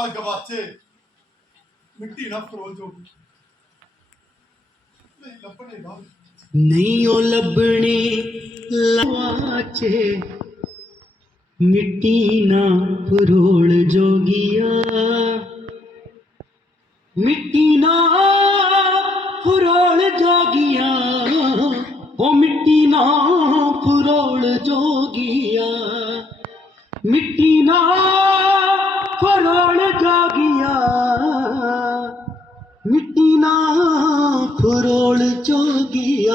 ਲੱਭਣੇ ਗਵਾਚੇ। ਮਿੱਟੀ ਨਾ ਫਰੋਲ ਨਹੀਂ, ਲੱਭਣੇ ਲਾਲ ਨਹੀਂ ਉਹ ਲੱਭਣੇ ਲਾਚੇ ਮਿੱਟੀ ਨਾ ਫਰੋਲ ਜੋਗੀਆ। ਮਿੱਟੀ ਨਾ ਫਰੋਲ ਜੋਗੀਆ। ਉਹ ਮਿੱਟੀ ਨਾ ਫਰੋਲ ਜੋਗੀਆ। ਮਿੱਟੀ ਨਾ ਫਰੋਲ ਨਾ ਫਰੋਲ ਜੋਗੀਆ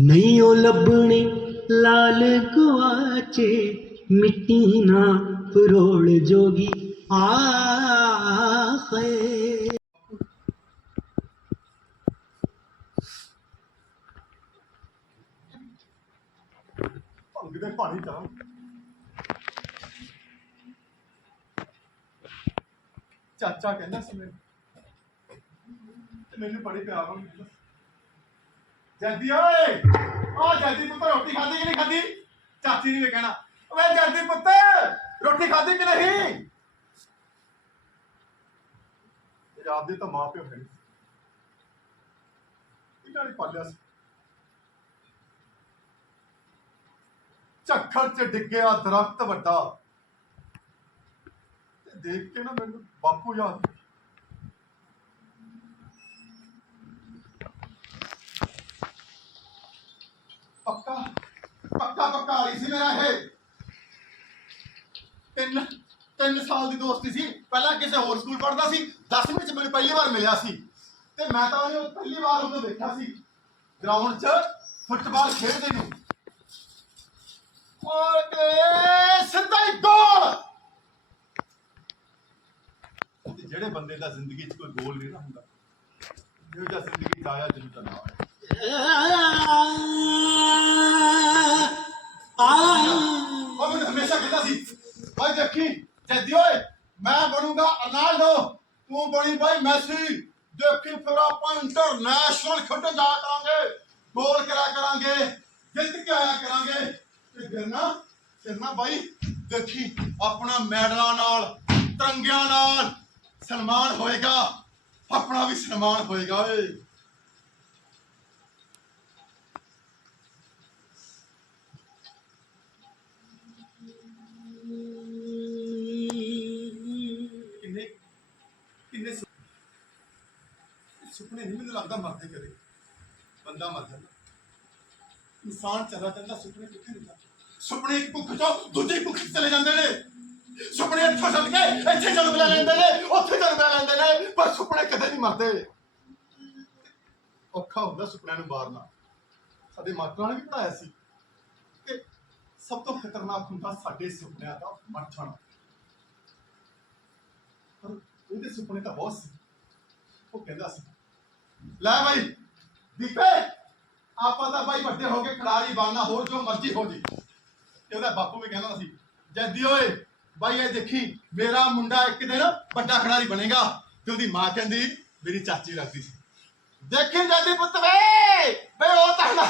ਨਹੀਂ ਉਹ ਲੱਭਣੇ ਲਾਲ ਗਵਾਚੇ ਮਿੱਟੀ ਨਾ ਫਰੋਲ ਜੋਗੀ। ਆਖੇ। ਭੰਗ ਦੇ ਪਾਣੀ ਚਾਹ ਚਾਚਾ ਕਹਿੰਦਾ ਸੀ ਮੈਨੂੰ। ਤੇ ਮੈਨੂੰ ਬੜੀ ਪਿਆਰ ਨਾਲ ਕਹਿੰਦਾ ਓਏ! ਆ ਜੱਦੀ ਪੁੱਤ, ਰੋਟੀ ਖਾਧੀ ਕਿ ਨਹੀਂ ਖਾਧੀ? ਚਾਚੀ ਨੇ ਕਹਿਣਾ, ਓਏ ਜੱਦੀ ਪੁੱਤ, ਰੋਟੀ ਖਾਧੀ ਕਿ ਨਹੀਂ? ਤੇ ਦੇ ਤਾਂ ਮਾਂ ਪਿਓ ਹੈ ਇਹਨਾਂ ਨੇ ਪਾਲਿਆ ਸੀ। ਝੱਖੜ 'ਚ ਡਿੱਗਿਆ ਦਰਖਤ ਵੱਡਾ। ਤੇ ਦੇਖ ਕੇ ਨਾ ਮੈਨੂੰ ਬਾਪੂ ਯਾਦ ਪੱਕਾ ਪੱਕਾ ਪੱਕਾ ਆਈ ਸੀ ਮੇਰਾ ਇਹ। ਤਿੰਨ ਤਿੰਨ ਸਾਲ ਦੀ ਦੋਸਤੀ ਸੀ। ਪਹਿਲਾਂ ਕਿਸੇ ਹੋਰ ਸਕੂਲ ਪੜ੍ਹਦਾ ਸੀ। 10ਵੀਂ ਚ ਮੈਨੂੰ ਪਹਿਲੀ ਵਾਰ ਮਿਲਿਆ ਸੀ। ਤੇ ਮੈਂ ਤਾਂ ਉਹਨੂੰ ਪਹਿਲੀ ਵਾਰ ਉਹਨੂੰ ਦੇਖਿਆ ਸੀ। ਗਰਾਊਂਡ 'ਚ ਫੁੱਟਬਾਲ ਖੇਡਦੇ ਨੂੰ। ਔਰ ਸਿੱਧਾ ਹੀ ਗੋਲ ਜਿਹੜੇ ਬੰਦੇ ਦਾ ਜ਼ਿੰਦਗੀ 'ਚ ਕੋਈ ਗੋਲ ਨਹੀਂ ਨਾ ਹੁੰਦਾ, ਜਿਹੋ ਜ਼ਿੰਦਗੀ 'ਚ ਆਇਆ, ਜਿਹਨੂੰ ਤਾਂ ਨਾ ਉਹ ਮੈਨੂੰ ਹਮੇਸ਼ਾ ਕਹਿੰਦਾ ਸੀ ਭਾਈ ਦੇਖੀ ਜੱਦੀ ਓਏ, ਮੈਂ ਬਣੂਗਾ ਅਰਨਾਲਡੋ, ਤੂੰ ਬਣੀ ਭਾਈ ਮੈਸੀ। ਦੇਖੀ ਫਿਰ ਆਪਾਂ ਇੰਟਰਨੈਸ਼ਨਲ ਖੇਡਣ ਜਾ ਕਰਾਂਗੇ ਗੋਲ ਕਰਿਆ ਕਰਾਂਗੇ, ਜਿੱਤ ਕੇ ਆਇਆ ਕਰਾਂਗੇ। ਤੇ ਫਿਰ ਨਾ, ਫਿਰ ਭਾਈ ਦੇਖੀ, ਆਪਣਾ ਮੈਡਲਾਂ ਨਾਲ, ਤਿਰੰਗਿਆਂ ਨਾਲ ਸਨਮਾਨ ਹੋਏਗਾ, ਆਪਣਾ ਵੀ ਸਨਮਾਨ ਹੋਏਗਾ ਓਏ। ਮੈਨੂੰ ਲੱਗਦਾ ਮਰਦੇ ਕਦੇ। ਬੰਦਾ ਮਰ ਜਾਂਦਾ। ਇਨਸਾਨ ਚਲਾ ਜਾਂਦਾ ਸੁਪਨੇ ਕਿੱਥੇ ਨਹੀਂ ਜਾਂਦੇ ਸੁਪਨੇ ਇੱਕ ਭੁੱਖ ਚੋਂ ਦੂਜੀ ਭੁੱਖ 'ਚ ਚਲੇ ਜਾਂਦੇ ਨੇ। ਸੁਪਨੇ ਇੱਥੋਂ ਛੱਡ ਕੇ ਇੱਥੇ ਜਨਮ ਲੈ ਲੈਂਦੇ ਨੇ, ਉੱਥੇ ਜਨਮ ਲੈ ਲੈਂਦੇ ਨੇ, ਪਰ ਸੁਪਨੇ ਕਦੇ ਨਹੀਂ ਮਰਦੇ। ਔਖਾ ਹੁੰਦਾ ਸੁਪਨਿਆਂ ਨੂੰ ਮਾਰਨਾ ਸਾਡੇ ਮਾਤਰਾ ਨੇ ਵੀ ਪੜਾਇਆ ਸੀ ਕਿ ਸਭ ਤੋਂ ਖਤਰਨਾਕ ਹੁੰਦਾ ਸਾਡੇ ਸੁਪਨਿਆਂ ਦਾ ਮਰ ਜਾਣਾ ਪਰ ਉਹਦੇ ਸੁਪਨੇ ਤਾਂ ਬਹੁਤ ਸੀ। ਉਹ ਕਹਿੰਦਾ ਸੀ ਲੈ ਬਾਈ, ਦੀਪੇ, ਆਪਾਂ ਤਾਂ ਭਾਈ ਵੱਡੇ ਹੋ ਕੇ ਖਿਡਾਰੀ ਬਣਨਾ, ਹੋਰ ਜੋ ਮਰਜ਼ੀ ਹੋ ਜੀ। ਤੇ ਉਹਦਾ ਬਾਪੂ ਵੀ ਕਹਿੰਦਾ ਸੀ, ਜੱਦੀ ਓਏ ਭਾਈ ਇਹ ਦੇਖੀ, ਮੇਰਾ ਮੁੰਡਾ ਇੱਕ ਦਿਨ ਵੱਡਾ ਖਿਡਾਰੀ ਬਣੇਗਾ। ਤੇ ਉਹਦੀ ਮਾਂ ਕਹਿੰਦੀ, ਮੇਰੀ ਚਾਚੀ ਲੱਗਦੀ ਸੀ। ਦੇਖੀ ਜੱਦੀ ਪੁੱਤ ਵੇ ਵੇ ਉਹ ਤਾਂ ਨਾ,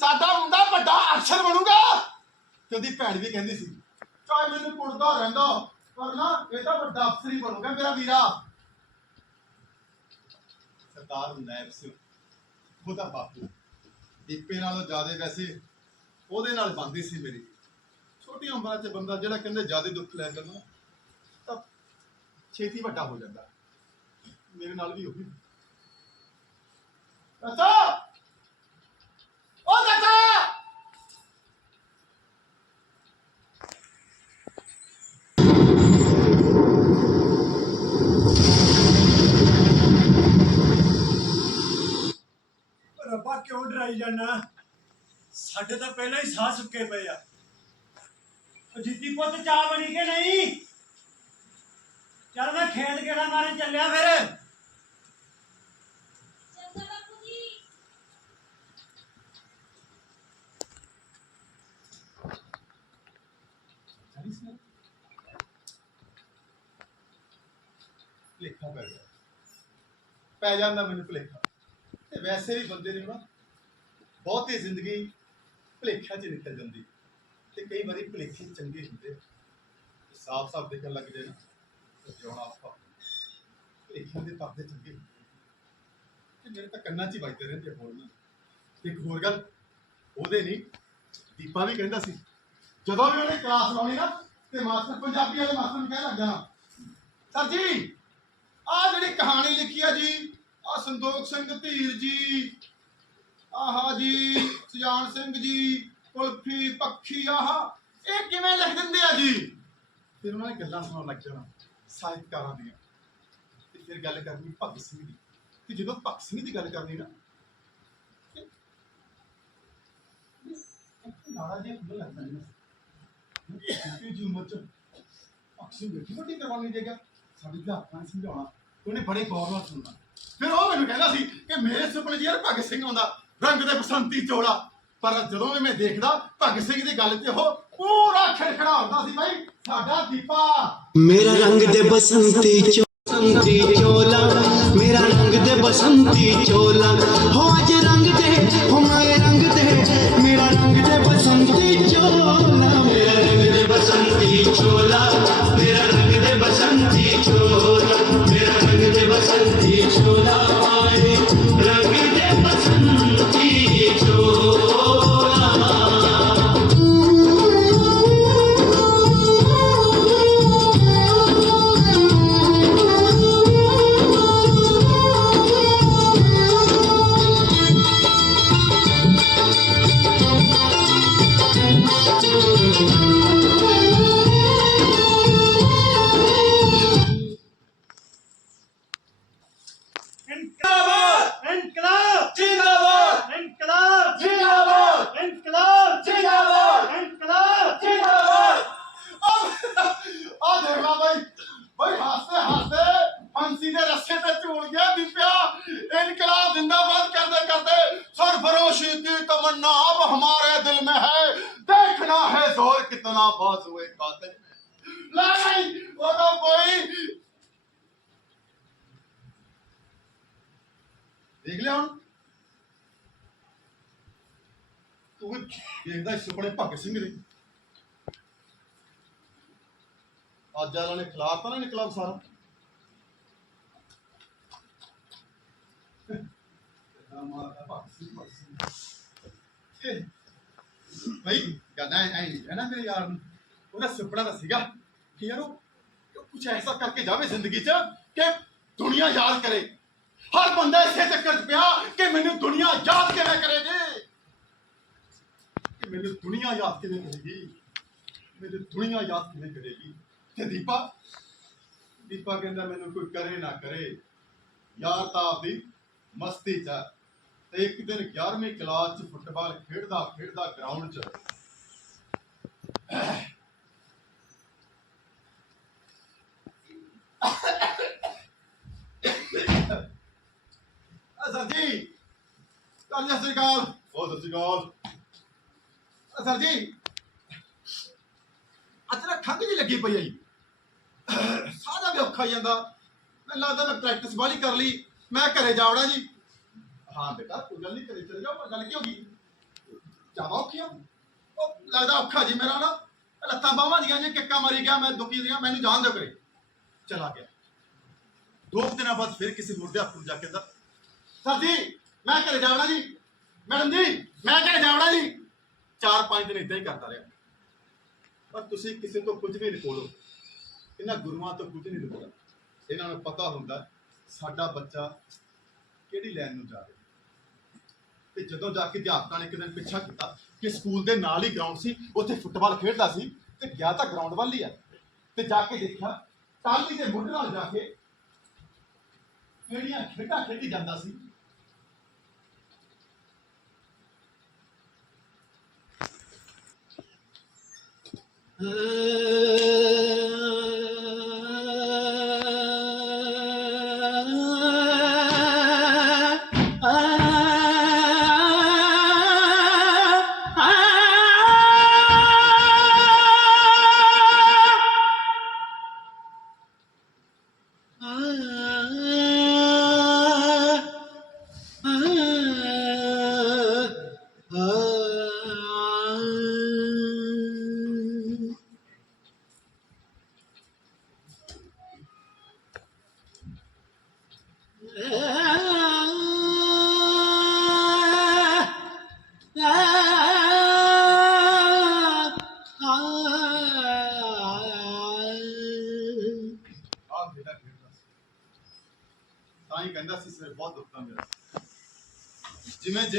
ਸਾਡਾ ਮੁੰਡਾ ਵੱਡਾ ਅਫਸਰ ਬਣੂਗਾ। ਤੇ ਉਹਦੀ ਭੈਣ ਵੀ ਕਹਿੰਦੀ ਸੀ, ਚਾਹੇ ਮੈਨੂੰ ਕੁੜਦਾ ਰਹਿੰਦਾ, ਪਰ ਨਾ, ਇਹ ਤਾਂ ਵੱਡਾ ਅਫਸਰ ਹੀ ਬਣੂਗਾ, ਮੇਰਾ ਵੀਰਾ। ਸਰਦਾਰ ਹੁੰਦਾ ਹੈ ਉਹਦਾ ਬਾਪੂ। ਦੀਪੇ ਨਾਲੋਂ ਜ਼ਿਆਦਾ ਵੈਸੇ ਉਹਦੇ ਨਾਲ ਬੰਦੀ ਸੀ ਮੇਰੀ। ਛੋਟੀ ਉਮਰਾਂ 'ਚ ਬੰਦਾ ਜਿਹੜਾ ਕਹਿੰਦੇ ਜ਼ਿਆਦਾ ਦੁੱਖ ਲੈ ਲੈਂਦਾ ਤਾਂ ਛੇਤੀ ਵੱਡਾ ਹੋ ਜਾਂਦਾ। ਮੇਰੇ ਨਾਲ ਵੀ ਉਹੀ। ਚਾਚਾ! ਓ ਚਾਚਾ! ਕਿਉਂ ਡਰਾਈ ਜਾਣਾ ਸਾਡੇ ਤਾਂ ਪਹਿਲਾਂ ਹੀ ਸਾਹ ਸੁੱਕੇ ਪਏ ਆ। ਉਹ ਜਿੱਤੀ ਪੁੱਤ ਚਾਹ ਬਣੀ ਕਿ ਨਹੀਂ? ਚੱਲ ਮੈਂ ਖੇਤ ਗੇੜਾ ਮਾਰੇ ਚੱਲਿਆ ਫਿਰ। ਚੰਗਾ ਬਾਪੂ ਜੀ। ਭੁਲੇਖਾ ਪੈ ਗਿਆ। ਪੈ ਜਾਂਦਾ ਮੈਨੂੰ ਭੁਲੇਖਾ। ਤੇ ਵੈਸੇ ਵੀ ਬੰਦੇ ਨੂੰ ਨਾ ਬਹੁਤੀ ਜ਼ਿੰਦਗੀ ਭੁਲੇਖਿਆਂ 'ਚ ਨਿਕਲ ਜਾਂਦੀ। ਤੇ ਕਈ ਵਾਰੀ ਭੁਲੇਖੇ ਚੰਗੇ ਹੁੰਦੇ ਸਾਫ਼ ਸਾਫ਼ ਦੇਖਣ ਲੱਗ ਜੇ ਨਾ, ਤੇ ਜਿਉਣਾ ਔਖਾ ਭੁਲੇਖਿਆਂ ਦੇ ਪਰਦੇ ਚੰਗੇ ਤੇ ਮੇਰੇ ਤਾਂ ਕੰਨਾਂ 'ਚ ਹੀ ਵੱਜਦੇ ਰਹਿੰਦੇ ਹੋਰ ਨਾ। ਇੱਕ ਹੋਰ ਗੱਲ, ਉਹਦੇ ਨਹੀਂ ਦੀਪਾ ਵੀ ਕਹਿੰਦਾ ਸੀ, ਜਦੋਂ ਵੀ ਉਹਨੇ ਕਲਾਸ ਲਾਉਣੀ ਨਾ, ਤੇ ਮਾਸਟਰ ਪੰਜਾਬੀ ਵਾਲੇ ਮਾਸਟਰ ਨੂੰ ਕਹਿ ਲੱਗ ਜਾਣਾ, ਸਰ ਜੀ ਆ ਜਿਹੜੀ ਕਹਾਣੀ ਲਿਖੀ ਆ ਜੀ ਆ ਸੰਦੋਖ ਸਿੰਘ ਧੀਰ ਜੀ ਆਹਾ ਜੀ, ਸੁਜਾਨ ਸਿੰਘ ਜੀ, ਕੁਲਫੀ ਪੱਖੀ, ਆਹਾ, ਇਹ ਕਿਵੇਂ ਲਿਖ ਦਿੰਦੇ ਆ ਜੀ? ਫਿਰ ਉਹਨਾਂ ਨੇ ਗੱਲਾਂ ਸੁਣਾਉਣ ਲੱਗ ਜਾਣਾ, ਸਾਹਿਤਕਾਰਾਂ ਦੀਆਂ। ਤੇ ਫਿਰ ਗੱਲ ਕਰਨੀ ਭਗਤ ਸਿੰਘ ਦੀ। ਤੇ ਜਦੋਂ ਭਗਤ ਸਿੰਘ ਦੀ ਗੱਲ ਕਰਨੀ ਨਾ ਨਾੜਾ ਜਿਹਾ ਖੁੱਲ੍ਹਾ ਲੱਗਦਾ ਜੀ ਛੋਟੀ ਜੀ ਉਮਰ ਚ ਭਗਤ ਸਿੰਘ ਬੈਠੀ ਵੱਡੀ ਕਰਵਾਉਣੀ ਦੇਗਾ ਸਾਡੀ ਅਧਿਆਪਕਾਂ ਨੇ ਸਮਝਾਉਣਾ। ਉਹਨੇ ਬੜੇ ਗੌਰ ਨਾਲ ਸੁਣਨਾ। ਫਿਰ ਉਹ ਮੈਨੂੰ ਕਹਿੰਦਾ ਸੀ ਕਿ ਮੇਰੇ ਸੁਪਨੇ 'ਚ ਯਾਰ ਭਗਤ ਸਿੰਘ ਆਉਂਦਾ। ਰੰਗ ਦੇ ਬਸੰਤੀ ਚੋਲਾ। ਪਰ ਜਦੋਂ ਵੀ ਮੈਂ ਦੇਖਦਾ, ਭਗਤ ਸਿੰਘ ਦੀ ਗੱਲ ਤੇ ਉਹ ਪੂਰਾ ਖੜਖੜਾ ਹੁੰਦਾ ਸੀ ਬਾਈ, ਸਾਡਾ ਦੀਪਾ। ਮੇਰਾ ਰੰਗ ਦੇ ਬਸੰਤੀ ਚੋ ਬਸੰਤੀ ਚੋਲਾ, ਮੇਰਾ ਰੰਗ ਦੇ ਬਸੰਤੀ ਚੋਲਾ। ਹੋ ਅੱਜ ਰੰਗ ਦੇ, ਹੋ ਮਾਏ ਰੰਗ ਦੇ, ਮੇਰਾ ਰੰਗ ਦੇ ਬਸੰਤੀ ਚੋਲਾ, ਮੇਰਾ ਰੰਗ ਦੇ ਬਸੰਤੀ ਚੋਲਾ। अब हमारे दिल में है देखना है जोर कितना बाज हुए कातिल में ला नहीं वो तो कोई ਦੇਖ ਲਿਆ ਹੁਣ ਤੂੰ ਵੀ ਦੇਖਦਾ ਸੀ ਸੁਪਨੇ ਭਗਤ ਸਿੰਘ ਦੇ ਅੱਜ ਵਾਲਾ ਨੇ ਖਿਲਾਫ ਤਾਂ ਨਾ ਇਨਕਲਾਬ ਸਾਰਾ ਕਿੰਨਾ ਮਾਰਦਾ ਭਗਤ ਸਿੰਘ ਭਗਤ ਸਿੰਘ ਇਹ ਭਾਈ ਕਹਿੰਦਾ ਐ ਨਹੀਂ ਹੈ ਮੇਰੇ ਯਾਰ ਨੂੰ। ਉਹਦਾ ਸੁਪਨਾ ਤਾਂ ਸੀਗਾ ਕਿ ਯਾਰ ਉਹ ਕੁਝ ਐਸਾ ਕਰਕੇ ਜਾਵੇ ਜ਼ਿੰਦਗੀ 'ਚ ਕਿ ਦੁਨੀਆ ਯਾਦ ਕਰੇ। ਹਰ ਬੰਦਾ ਇਸੇ ਚੱਕਰ 'ਚ ਪਿਆ ਕਿ ਮੈਨੂੰ ਦੁਨੀਆ ਯਾਦ ਕਿਵੇਂ ਕਰੇਗੀ? ਕਿ ਮੈਨੂੰ ਦੁਨੀਆ ਯਾਦ ਕਿਵੇਂ ਕਰੇਗੀ? ਮੈਨੂੰ ਦੁਨੀਆ ਯਾਦ ਕਿਵੇਂ ਕਰੇਗੀ? ਤੇ ਦੀਪਾ ਦੀਪਾ ਕਹਿੰਦਾ ਮੈਨੂੰ ਕੋਈ ਕਰੇ ਨਾ ਕਰੇ। ਯਾਰ ਤਾਂ ਆਪਦੀ ਮਸਤੀ 'ਚ ਤੇ ਇੱਕ ਦਿਨ 11ਵੀਂ ਕਲਾਸ 'ਚ ਫੁੱਟਬਾਲ ਖੇਡਦਾ ਖੇਡਦਾ ਗਰਾਊਂਡ 'ਚ ਆ ਸਰ ਜੀ ਕੱਲ ਸਤਿ ਸ਼੍ਰੀ ਅਕਾਲ। ਉਹ ਸਤਿ ਸ਼੍ਰੀ ਅਕਾਲ। ਆ ਸਰ ਜੀ ਅੱਜ ਨਾ ਖੰਘ ਜੀ ਲੱਗੀ ਪਈ ਆ ਜੀ। ਸਾਦਾ ਵੀ ਔਖਾ ਜਾਂਦਾ। ਮੈਨੂੰ ਲੱਗਦਾ ਮੈਂ ਪ੍ਰੈਕਟਿਸ ਵਾਲੀ ਕਰ ਲਈ। ਮੈਂ ਘਰੇ ਜਾਵੜਾ ਜੀ। ਹਾਂ ਬੇਟਾ, ਕੋਈ ਗੱਲ ਨਹੀਂ ਘਰੇ ਚਲੇ ਜਾਓ, ਪਰ ਗੱਲ ਕੀ ਹੋ ਗਈ? ਜ਼ਿਆਦਾ ਔਖੀ ਆ ਉਹ ਲੱਗਦਾ ਔਖਾ ਜੀ ਮੇਰਾ ਨਾ। ਲੱਤਾਂ ਬਾਹਾਂ ਦੀਆਂ ਜੇ ਕਿੱਕਾਂ ਮਾਰੀ ਗਿਆ, ਮੈਂ ਦੁਖੀ ਦੀਆਂ ਮੈਨੂੰ ਜਾਣ ਦਿਓ ਕਰੇ ਚਲਾ ਗਿਆ। ਦੋ ਦਿਨਾਂ ਬਾਅਦ ਫਿਰ ਕਿਸੇ ਹੋਰ ਦੇ ਹੱਥ ਨੂੰ ਜਾ ਕੇ ਦਾ ਸਰ ਜੀ, ਮੈਂ ਘਰੇ ਜਾਵੜਾ ਜੀ। ਮੈਡਮ ਜੀ, ਮੈਂ ਘਰੇ ਜਾਵੜਾ ਜੀ। ਚਾਰ ਪੰਜ ਦਿਨ ਇਦਾਂ ਹੀ ਕਰਦਾ ਰਿਹਾ। ਪਰ ਤੁਸੀਂ ਕਿਸੇ ਤੋਂ ਕੁਝ ਵੀ ਨਿਕੋਲੋ ਇਹਨਾਂ ਗੁਰੂਆਂ ਤੋਂ ਕੁਝ ਨਹੀਂ ਲੁਕਦਾ ਇਹਨਾਂ ਨੂੰ ਪਤਾ ਹੁੰਦਾ, ਸਾਡਾ ਬੱਚਾ ਕਿਹੜੀ ਲਾਈਨ ਨੂੰ ਜਾ ਰਿਹਾ। ਤੇ ਜਦੋਂ ਜਾ ਕੇ ਅਧਿਆਪਕਾਂ ਨੇ ਇੱਕ ਦਿਨ ਪਿੱਛਾ ਕੀਤਾ ਕਿ ਸਕੂਲ ਦੇ ਨਾਲ ਹੀ ਗਰਾਊਂਡ ਸੀ, ਉੱਥੇ ਫੁੱਟਬਾਲ ਖੇਡਦਾ ਸੀ ਤੇ ਗਿਆ ਤਾਂ ਗਰਾਊਂਡ ਵੱਲ ਹੀ ਆ। ਤੇ ਜਾ ਕੇ ਦੇਖਿਆ ਟਾਲੀ ਦੇ ਮੁੱਢ ਨਾਲ ਜਾ ਕੇ ਕਿਹੜੀਆਂ ਖੇਡਾਂ ਖੇਡੀ ਜਾਂਦਾ ਸੀ? Ah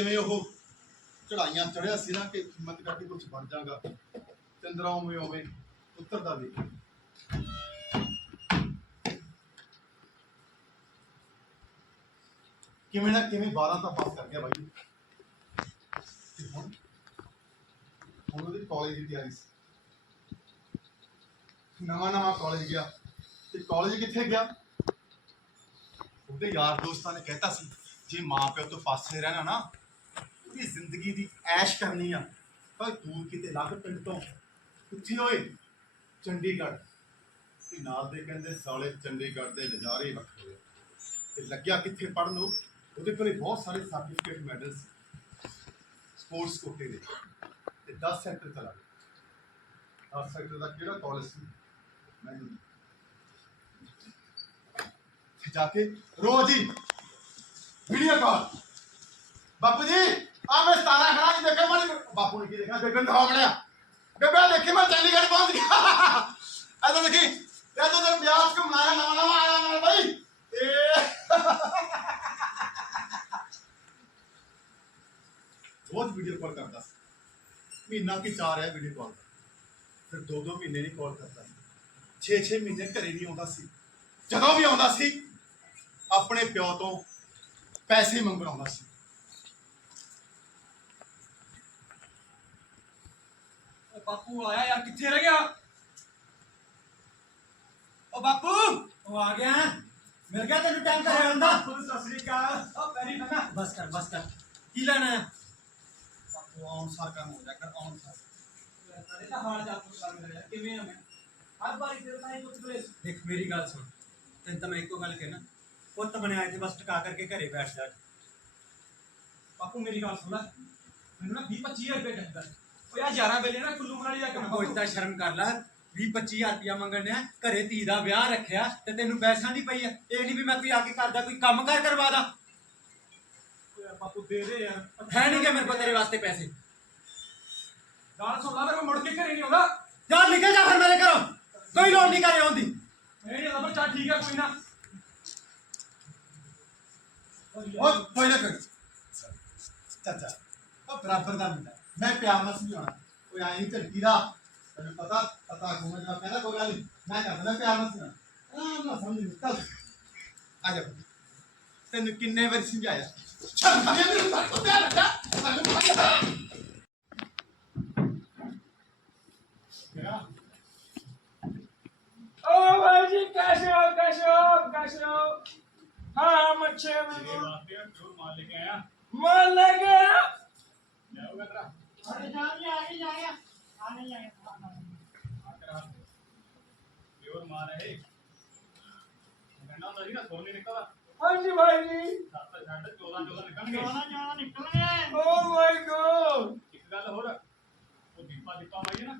ਜਿਵੇਂ ਉਹ ਚੜਾਈਆਂ ਚੜਿਆ ਸੀ ਨਾ ਕਿ ਹਿੰਮਤ ਕਰਕੇ ਕੁਝ ਬਣ ਜਾਗਾ ਚੰਦਰਾ ਉਵੇਂ ਉਵੇਂ ਉਤਰਦਾ ਵੀ ਕਿਵੇਂ ਨਾ ਕਿਵੇਂ 12 ਤਾਂ ਪਾਸ ਕਰ ਗਿਆ ਬਾਈ ਹੁਣ? ਹੁਣ ਉਹਦੀ ਕਾਲਜ ਦੀ ਤਿਆਰੀ ਸੀ। ਨਵਾਂ ਨਵਾਂ ਕਾਲਜ ਗਿਆ। ਤੇ ਕਾਲਜ ਕਿੱਥੇ ਗਿਆ? ਉਹਦੇ ਯਾਰ ਦੋਸਤਾਂ ਨੇ ਕਹਿਤਾ ਸੀ, ਜੇ ਮਾਂ ਪਿਓ ਤੋਂ ਪਾਸੇ ਰਹਿਣਾ ਨਾ ਉਹਦੀ ਜ਼ਿੰਦਗੀ ਦੀ ਐਸ਼ ਕਰਨੀ ਆ ਤਾਂ ਦੂਰ ਕਿਤੇ ਲੱਗ ਪਿੰਡ ਤੋਂ ਉੱਥੇ ਹੋਏ ਚੰਡੀਗੜ੍ਹ। ਤੇ ਨਾਲ ਦੇ ਕਹਿੰਦੇ ਸਾਲੇ ਚੰਡੀਗੜ੍ਹ ਦੇ ਨਜ਼ਾਰੇ ਵੱਖਰੇ ਤੇ ਲੱਗਿਆ ਕਿੱਥੇ ਪੜ੍ਹਨ ਨੂੰ? ਉਹਦੇ ਕੋਲੇ ਬਹੁਤ ਸਾਰੇ ਸਰਟੀਫਿਕੇਟ ਮੈਡਲਸ ਸਪੋਰਟਸ ਕੋਟੇ ਦੇ। ਤੇ 10 ਸੈਕਟਰ ਚਲਾ ਗਿਆ 10 ਸੈਕਟਰ ਦਾ ਕਿਹੜਾ ਕਾਲਜ ਸੀ? ਮੈਨੂੰ ਜਾ ਕੇ ਰੋਜ਼ ਹੀ ਵੀਡੀਓ ਕਾਲ ਬਾਪੂ ਜੀ! ਆ ਮੈਂ ਸਤਾਰਾ ਖੜਾ ਜੀ ਦੇਖੇ ਮਾੜੀ ਬਾਪੂ ਨੇ ਕੀ ਦੇਖਿਆ? ਬੇਬੇ ਨੂੰ ਬਣਿਆ ਬੇਬੇ ਦੇਖੀ ਮੈਂ ਚੰਡੀਗੜ੍ਹ ਪਹੁੰਚ ਗਿਆ। ਐਦਾਂ ਦੇਖੀ, ਇਹ ਤਾਂ ਤੇ ਵਿਆਹ ਚ ਮਨਾਇਆ ਨਵਾਂ ਨਵਾਂ ਆਇਆ ਮੈਂ ਬਾਈ। ਰੋਜ਼ ਵੀਡੀਓ ਕਾਲ ਕਰਦਾ। ਮਹੀਨਾ ਕੀ ਚਾਰ ਹੈ ਵੀਡੀਓ ਕਾਲ ਫਿਰ ਦੋ ਦੋ ਮਹੀਨੇ ਨਹੀਂ ਕਾਲ ਕਰਦਾ ਸੀ। 6-6 ਮਹੀਨੇ ਘਰੇ ਨਹੀਂ ਆਉਂਦਾ ਸੀ। ਜਦੋਂ ਵੀ ਆਉਂਦਾ ਸੀ, ਆਪਣੇ ਪਿਓ ਤੋਂ ਪੈਸੇ ਮੰਗਣ ਆਉਂਦਾ ਸੀ। ਬਾਪੂ ਆਇਆ ਯਾਰ ਕਿੱਥੇ ਰਹਿ ਗਿਆ? ਓ ਬਾਪੂ! ਉਹ ਆ ਗਿਆ। ਮਿਲ ਗਿਆ ਤੈਨੂੰ ਟਾਈਮ ਕਰਿਆ ਹੁੰਦਾ। ਸਤਿ ਸ੍ਰੀ ਅਕਾਲ। ਓ ਪੈਰੀ ਬੰਨਾ ਬਸ ਕਰ ਬਸ ਕਰ। ਕੀ ਲੈਣਾ ਹੈ? ਬਾਪੂ ਆਉਣ ਸਾਰ ਕੰਮ ਹੋ ਜਾ ਕਰ ਆਉਣ ਸਾਰ। ਅਰੇ ਤਾਂ ਹਾਲ ਜਾ ਪੁੱਛ ਕਰ ਮੇਰਾ। ਕਿਵੇਂ ਆ ਮੈਂ? ਹਰ ਵਾਰੀ ਤੇਰੇ ਤਾਂ ਹੀ ਪੁੱਛ ਲੈ। ਦੇਖ ਮੇਰੀ ਗੱਲ ਸੁਣ। ਤੈਨੂੰ ਤਾਂ ਮੈਂ ਇੱਕੋ ਗੱਲ ਕਹਿਣਾ। ਪੁੱਤ ਬਣਿਆ ਇੱਥੇ ਬਸ ਟਿਕਾ ਕਰਕੇ ਘਰੇ ਬੈਠ ਜਾ। ਬਾਪੂ ਮੇਰੀ ਗੱਲ ਸੁਣ ਲੈ। ਮੈਨੂੰ ਨਾ 20 25000 ਰੁਪਏ ਚਾਹੀਦਾ। ਓ ਯਾਰ 11 ਵੇਲੇ ਨਾ ਕੁੱਲੂ ਮਨਾਲੀ ਜਾ ਕੇ ਆਉਣਾ ਕੋਈ ਤਾਂ ਸ਼ਰਮ ਕਰ ਲੈ। 20 25000 ਰੁਪਇਆ ਮੰਗਣ ਆ ਘਰੇ ਧੀ ਦਾ ਵਿਆਹ ਰੱਖਿਆ ਤੇ ਤੈਨੂੰ ਪੈਸਾ ਨਹੀਂ ਪਈ ਆ। ਇਹ ਨਹੀਂ ਵੀ ਮੈਂ ਕੋਈ ਆ ਕੇ ਕਰਦਾ ਕੋਈ ਕੰਮ ਕਰ ਕਰਵਾ ਦਾਂ। ਓ ਯਾਰ ਬਾਪੂ ਦੇ ਦੇ ਯਾਰ। ਹੈ ਨਹੀਂ ਕਿ ਮੇਰੇ ਕੋਲ ਤੇਰੇ ਵਾਸਤੇ ਪੈਸੇ। ਗੱਲ ਸੁਣ ਲੈ ਮੇਰੇ ਕੋਲ ਮੁੜ ਕੇ ਘਰੇ ਨਹੀਂ ਆਉਂਦਾ। ਜਾ ਨਿਕਲ ਜਾ ਫਿਰ ਮੇਰੇ ਘਰੋਂ। ਕੋਈ ਲੋੜ ਨਹੀਂ ਕਰੇ ਆਉਂਦੀ ਮੈਂ ਨਹੀਂ ਆਉਂਦਾ ਪਰ ਚੱਲ ਠੀਕ ਆ ਕੋਈ ਨਾ। ਉਹ ਕੋਈ ਨਾ ਕਰ ਚਾਚਾ ਉਹ ਬਰਾਬਰ ਦਾ ਮੁੰਡਾ। ਮੈਂ ਪਿਆਰ ਨਾਲ ਸਮਝਾਉਣਾ ਕੋਈ ਆਈ ਨਹੀਂ ਝਟਕੀ ਦਾ ਤੈਨੂੰ ਪਤਾ ਪਤਾ ਕੋ ਮੈਂ ਕਹਿੰਦਾ ਕੋਈ ਗੱਲ ਨਹੀਂ ਮੈਂ ਕਰਦਾ ਮੈਂ ਪਿਆਰ ਨਾਲ ਸਮਝਾਉਣਾ ਆ ਨਾ ਸਮਝ ਨਹੀਂ ਚੱਲ ਆ ਜਾ ਤੈਨੂੰ ਕਿੰਨੇ ਵਾਰ ਸਮਝਾਇਆ ਚੱਲ ਮੈਨੂੰ ਤਾਂ ਪਤਾ ਲੱਗਾ ਤੈਨੂੰ ਪਤਾ ਕਿਆ ओ भाई जी कैसे हो कैसे हो कैसे हो हाँ हम अच्छे हैं बिल्कुल मान लेंगे ਪਿਓਰ ਮਾਰ ਹੈ ਗੰਨਾ ਹੁੰਦਾ ਸੀ ਨਾ ਸੁਰ ਨਹੀਂ ਨਿਕਲਦਾ ਹਾਂਜੀ ਭਾਈ ਜੀ। ਸੱਤ ਛੱਡ 14 14 ਨਿਕਲਣਗੇ ਓ ਮਾਈ ਗੋਡ ਇੱਕ ਗੱਲ ਹੋਰ ਉਹ ਦੀਪਾ ਦੀਪਾ ਮਾਈ ਨਾ।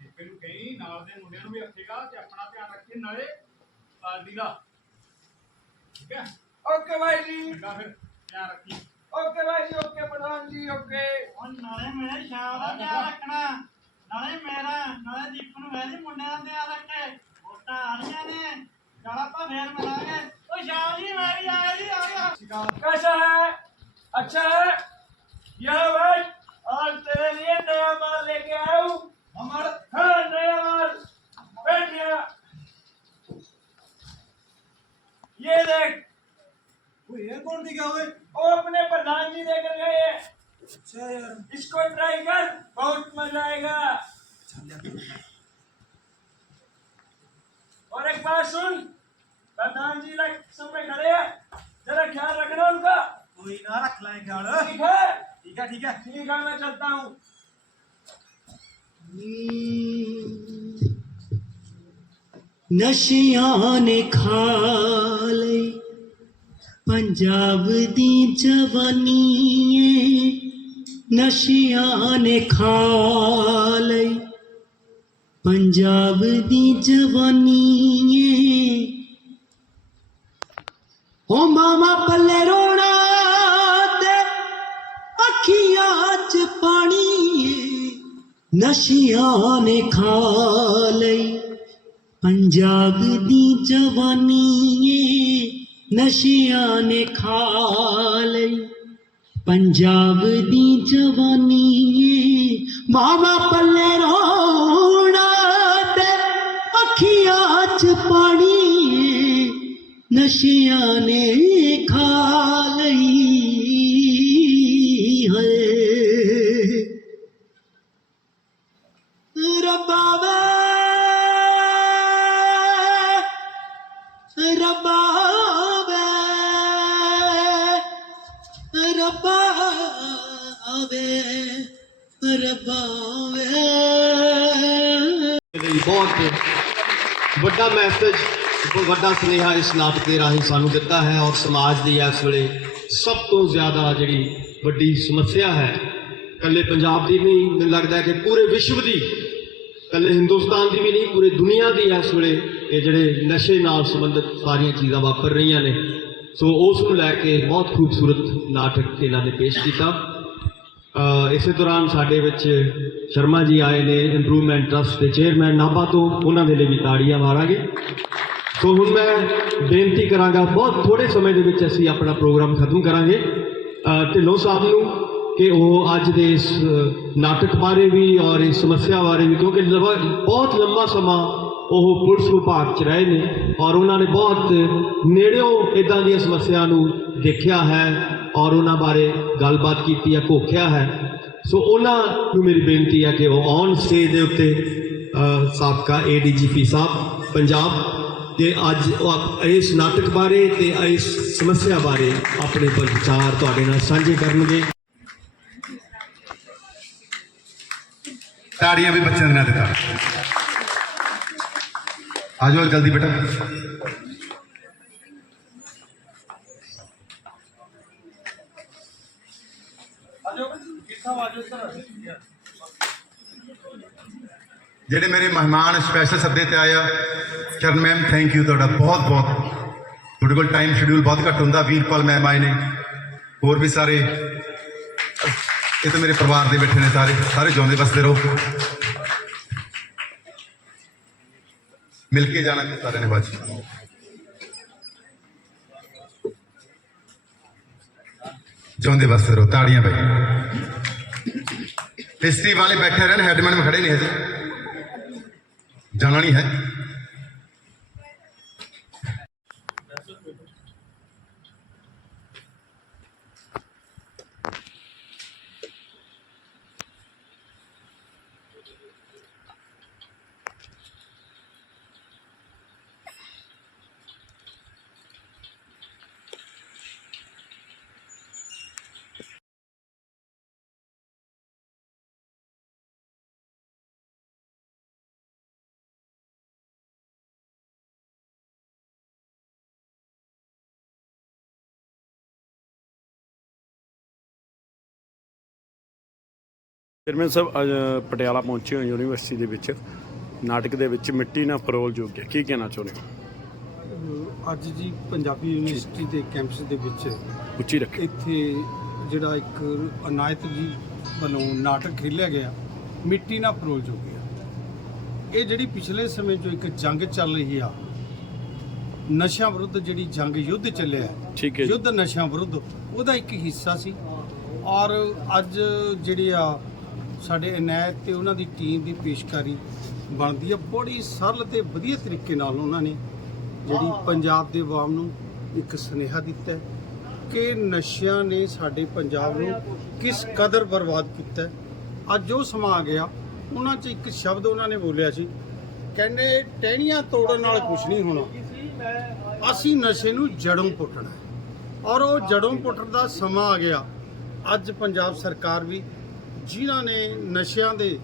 ਦੀਪੇ ਨੂੰ ਕਹੀਂ ਨਾਲ ਦੇ ਮੁੰਡਿਆਂ ਨੂੰ ਵੀ ਰੱਖੇਗਾ ਤੇ ਆਪਣਾ ਧਿਆਨ ਰੱਖੇ ਨਾਲੇ ਪਾਰਟੀ ਦਾ। ਠੀਕ ਹੈ? ਓਕੇ ਭਾਈ ਜੀ। ਚੰਗਾ ਫਿਰ ਧਿਆਨ ਰੱਖੀ। ओके भाई जी ओके प्रधान जी ओके ਹੁਣ ਨਾਲੇ ਮੇਰੇ ਸ਼ਾਮ ਦਾ ਧਿਆਨ ਰੱਖਣਾ ਨਾਲੇ ਮੇਰਾ ਨਾਲੇ ਦੀਪ ਨੂੰ ਵੈਸੇ ਮੁੰਡਿਆਂ ਦਾ ਧਿਆਨ ਰੱਖੇ ਵੋਟਾਂ ਆ ਰਹੀਆਂ ਨੇ ਚੱਲ ਆਪਾਂ ਫੇਰ ਮਿਲਾਂਗੇ ਉਹ ਸ਼ਾਮ ਜੀ ਮੇਰੀ ਆ ਜੀ ਆ ਗਿਆ कैसा है अच्छा है यह भाई आज तेरे लिए नया माल लेके आया हूँ ਅਮਰ हाँ नया माल बैठ गया ये देख ਓਏ ਇਹ ਕੌਣ کو جی دے گئے اس کو ٹرائی کر بہت مزہ آئے گا۔ اور ایک بات سن پردھان جی لگ سب میں کھڑے ہیں۔ ذرا خیال رکھنا ان کا۔ کوئی نہ رکھ لائیں گے ٹھیک ہے۔ ٹھیک ہے ٹھیک ہے۔ ٹھیک ہے میں چلتا ہوں۔ نشیاں نے کھا لئی۔ ਪੰਜਾਬ ਦੀ ਜਵਾਨੀ ਏ ਨਸ਼ਿਆਂ ਨੇ ਖਾ ਲਈ। ਪੰਜਾਬ ਦੀ ਜਵਾਨੀ ਏ ਓ ਮਾਮਾ ਪੱਲੇ ਰੋਣਾ ਤੇ ਅੱਖੀਆਂ 'ਚ ਪਾਣੀ ਏ ਨਸ਼ਿਆਂ ਨੇ ਖਾ ਲਈ। ਪੰਜਾਬ ਦੀ ਜਵਾਨੀ ਏ ਨਸ਼ਿਆਂ ਨੇ ਖਾ ਲਈ। ਪੰਜਾਬ ਦੀ ਜਵਾਨੀ ਏ ਮਾਵਾ ਪੱਲੇ ਰੋਣਾ ਤੇ ਅੱਖੀਆਂ 'ਚ ਪਾਣੀ। ਨਸ਼ਿਆਂ ਨੇ ਬਹੁਤ ਵੱਡਾ ਮੈਸੇਜ ਵੱਡਾ ਸੁਨੇਹਾ ਇਸ ਨਾਟਕ ਦੇ ਰਾਹੀਂ ਸਾਨੂੰ ਦਿੱਤਾ ਹੈ ਔਰ ਸਮਾਜ ਦੀ ਇਸ ਵੇਲੇ ਸਭ ਤੋਂ ਜ਼ਿਆਦਾ ਜਿਹੜੀ ਵੱਡੀ ਸਮੱਸਿਆ ਹੈ, ਇਕੱਲੇ ਪੰਜਾਬ ਦੀ ਨਹੀਂ, ਮੈਨੂੰ ਲੱਗਦਾ ਕਿ ਪੂਰੇ ਵਿਸ਼ਵ ਦੀ, ਇਕੱਲੇ ਹਿੰਦੁਸਤਾਨ ਦੀ ਵੀ ਨਹੀਂ, ਪੂਰੇ ਦੁਨੀਆ ਦੀ ਇਸ ਵੇਲੇ ਇਹ ਜਿਹੜੇ ਨਸ਼ੇ ਨਾਲ ਸੰਬੰਧਿਤ ਸਾਰੀਆਂ ਚੀਜ਼ਾਂ ਵਾਪਰ ਰਹੀਆਂ ਨੇ। ਸੋ ਉਸ ਨੂੰ ਲੈ ਕੇ ਬਹੁਤ ਖੂਬਸੂਰਤ ਨਾਟਕ ਇਹਨਾਂ ਨੇ ਪੇਸ਼ ਕੀਤਾ। ਇਸੇ ਦੌਰਾਨ ਸਾਡੇ ਵਿੱਚ ਸ਼ਰਮਾ ਜੀ ਆਏ ਨੇ ਇੰਪਰੂਵਮੈਂਟ ਟਰਸਟ ਦੇ ਚੇਅਰਮੈਨ ਨਾਭਾ ਤੋਂ ਉਹਨਾਂ ਦੇ ਲਈ ਵੀ ਤਾੜੀਆਂ ਮਾਰਾਂਗੇ। ਸੋ ਹੁਣ ਮੈਂ ਬੇਨਤੀ ਕਰਾਂਗਾ, ਬਹੁਤ ਥੋੜੇ ਸਮੇਂ ਦੇ ਵਿੱਚ ਅਸੀਂ ਆਪਣਾ ਪ੍ਰੋਗਰਾਮ ਖਤਮ ਕਰਾਂਗੇ। ਢਿੱਲੋਂ ਸਾਹਿਬ ਨੂੰ ਕਿ ਉਹ ਅੱਜ ਦੇ ਇਸ ਨਾਟਕ ਬਾਰੇ ਵੀ ਔਰ ਇਸ ਸਮੱਸਿਆ ਬਾਰੇ ਵੀ, ਕਿਉਂਕਿ ਲਵਾ- ਬਹੁਤ ਲੰਮਾ ਸਮਾਂ ਉਹ ਪੁਲਿਸ ਵਿਭਾਗ 'ਚ ਰਹੇ ਨੇ ਔਰ ਉਹਨਾਂ ਨੇ ਬਹੁਤ ਨੇੜਿਓਂ ਇਦਾਂ ਦੀਆਂ ਸਮੱਸਿਆ ਨੂੰ ਦੇਖਿਆ ਹੈ ਔਰ ਉਹਨਾਂ ਬਾਰੇ ਗੱਲਬਾਤ ਕੀਤੀ ਹੈ ਘੋਖਿਆ ਹੈ। ਸੋ ਉਹਨਾਂ ਨੂੰ ਮੇਰੀ ਬੇਨਤੀ ਹੈ ਕਿ ਉਹ ਔਨ ਸਟੇਜ ਦੇ ਉੱਤੇ ਅ, ਸਾਬਕਾ ਏਡੀਜੀਪੀ ਸਾਹਿਬ ਪੰਜਾਬ ਤੇ ਅੱਜ ਉਹ ਇਸ ਨਾਟਕ ਬਾਰੇ ਤੇ ਇਸ ਸਮੱਸਿਆ ਬਾਰੇ ਆਪਣੇ ਵਿਚਾਰ ਤੁਹਾਡੇ ਨਾਲ ਸਾਂਝੇ ਕਰਨਗੇ। ਤਾੜੀਆਂ ਵੀ ਬੱਚਿਆਂ ਦੇ ਨਾਲ ਦਿੱਤਾ ਆ ਜਾਓ ਜਲਦੀ ਬੇਟਾ। ਜਿਹੜੇ ਮੇਰੇ ਮਹਿਮਾਨ ਸਪੈਸ਼ਲ ਸੱਦੇ ਤੇ ਆਇਆ ਚਰਨ ਮੈਮ ਥੈਂਕ ਯੂ ਤੁਹਾਡਾ ਬਹੁਤ ਬਹੁਤ। ਤੁਹਾਡੇ ਕੋਲ ਟਾਈਮ ਸ਼ਡਿਊਲ ਬਹੁਤ ਘੱਟ ਹੁੰਦਾ, ਵੀਰਪਾਲ ਮੈਮ ਆਏ ਨੇ, ਹੋਰ ਵੀ ਸਾਰੇ। ਇਹ ਤਾਂ ਮੇਰੇ ਪਰਿਵਾਰ ਦੇ ਬੈਠੇ ਨੇ ਸਾਰੇ ਸਾਰੇ ਜਿਉਂਦੇ ਵਸਦੇ ਰਹੋ। ਮਿਲ ਕੇ ਜਾਣਾ ਤੇ ਸਾਰਿਆਂ ਨੇ ਬਾਜੀ ਜਿਉਂਦੇ ਵਸਦੇ ਰਹੋ, ਤਾੜੀਆਂ ਭਾਈ ਹਿਸਟਰੀ ਵਾਲੇ ਬੈਠੇ ਰਹਿਣ ਹੈਡਮੈਨ में ਖੜੇ ਨਹੀਂ ਹਜੇ। ਜਾਣਾ ਨਹੀਂ ਹੈ। ਚੇਅਰਮੈਨ ਸਾਹਿਬ ਅੱਜ ਪਟਿਆਲਾ ਪਹੁੰਚੇ ਹੋ ਯੂਨੀਵਰਸਿਟੀ ਦੇ ਵਿੱਚ। ਨਾਟਕ ਦੇ ਵਿੱਚ ਮਿੱਟੀ ਨਾਲ ਫਰੋਲ ਜੋਗ ਕੀ ਕਹਿਣਾ ਚਾਹੁੰਦੇ ਹੋ? ਅੱਜ ਜੀ ਪੰਜਾਬੀ ਯੂਨੀਵਰਸਿਟੀ ਦੇ ਕੈਂਪਸ ਦੇ ਵਿੱਚ ਉੱਚੀ ਰੱਖੇ ਇੱਥੇ ਜਿਹੜਾ ਇੱਕ ਅਨਾਇਤ ਜੀ ਵੱਲੋਂ ਨਾਟਕ ਖੇਲਿਆ ਗਿਆ ਮਿੱਟੀ ਨਾਲ ਪਰੋਲ ਜੋ ਗਿਆ ਇਹ ਜਿਹੜੀ ਪਿਛਲੇ ਸਮੇਂ 'ਚੋਂ ਇੱਕ ਜੰਗ ਚੱਲ ਰਹੀ ਆ ਨਸ਼ਿਆਂ ਵਿਰੁੱਧ ਜਿਹੜੀ ਜੰਗ ਯੁੱਧ ਚੱਲਿਆ ਹੈ, ਠੀਕ ਹੈ। ਯੁੱਧ ਨਸ਼ਿਆਂ ਵਿਰੁੱਧ ਉਹਦਾ ਇੱਕ ਹਿੱਸਾ ਸੀ। ਔਰ ਅੱਜ ਜਿਹੜੀ ਆ ਸਾਡੇ ਇਨਾਇਤ ਤੇ ਉਹਨਾਂ ਦੀ ਟੀਮ ਦੀ ਪੇਸ਼ਕਾਰੀ ਬਣਦੀ ਆ ਬੜੀ ਸਰਲ ਤੇ ਵਧੀਆ ਤਰੀਕੇ ਨਾਲ ਉਹਨਾਂ ਨੇ ਜਿਹੜੀ ਪੰਜਾਬ ਦੇ ਆਵਾਮ ਨੂੰ ਇੱਕ ਸੁਨੇਹਾ ਦਿੱਤਾ ਹੈ ਕਿ ਨਸ਼ਿਆਂ ਨੇ ਸਾਡੇ ਪੰਜਾਬ ਨੂੰ ਕਿਸ ਕਦਰ ਬਰਬਾਦ ਕੀਤਾ ਹੈ। ਅੱਜ ਉਹ ਸਮਾਂ ਆ ਗਿਆ ਉਹਨਾਂ 'ਚ ਇੱਕ ਸ਼ਬਦ ਉਹਨਾਂ ਨੇ ਬੋਲਿਆ ਸੀ ਕਹਿੰਦੇ ਟਹਿਣੀਆਂ ਤੋੜਨ ਨਾਲ ਕੁਝ ਨਹੀਂ ਹੋਣਾ ਅਸੀਂ ਨਸ਼ੇ ਨੂੰ ਜੜੋਂ ਪੁੱਟਣਾ ਹੈ। ਔਰ ਉਹ ਜੜੋਂ ਪੁੱਟਣ ਦਾ ਸਮਾਂ ਆ ਗਿਆ ਅੱਜ ਪੰਜਾਬ ਸਰਕਾਰ ਵੀ ਜਿਨ੍ਹਾਂ ਨੇ ਨਸ਼ਿਆਂ ਦੇ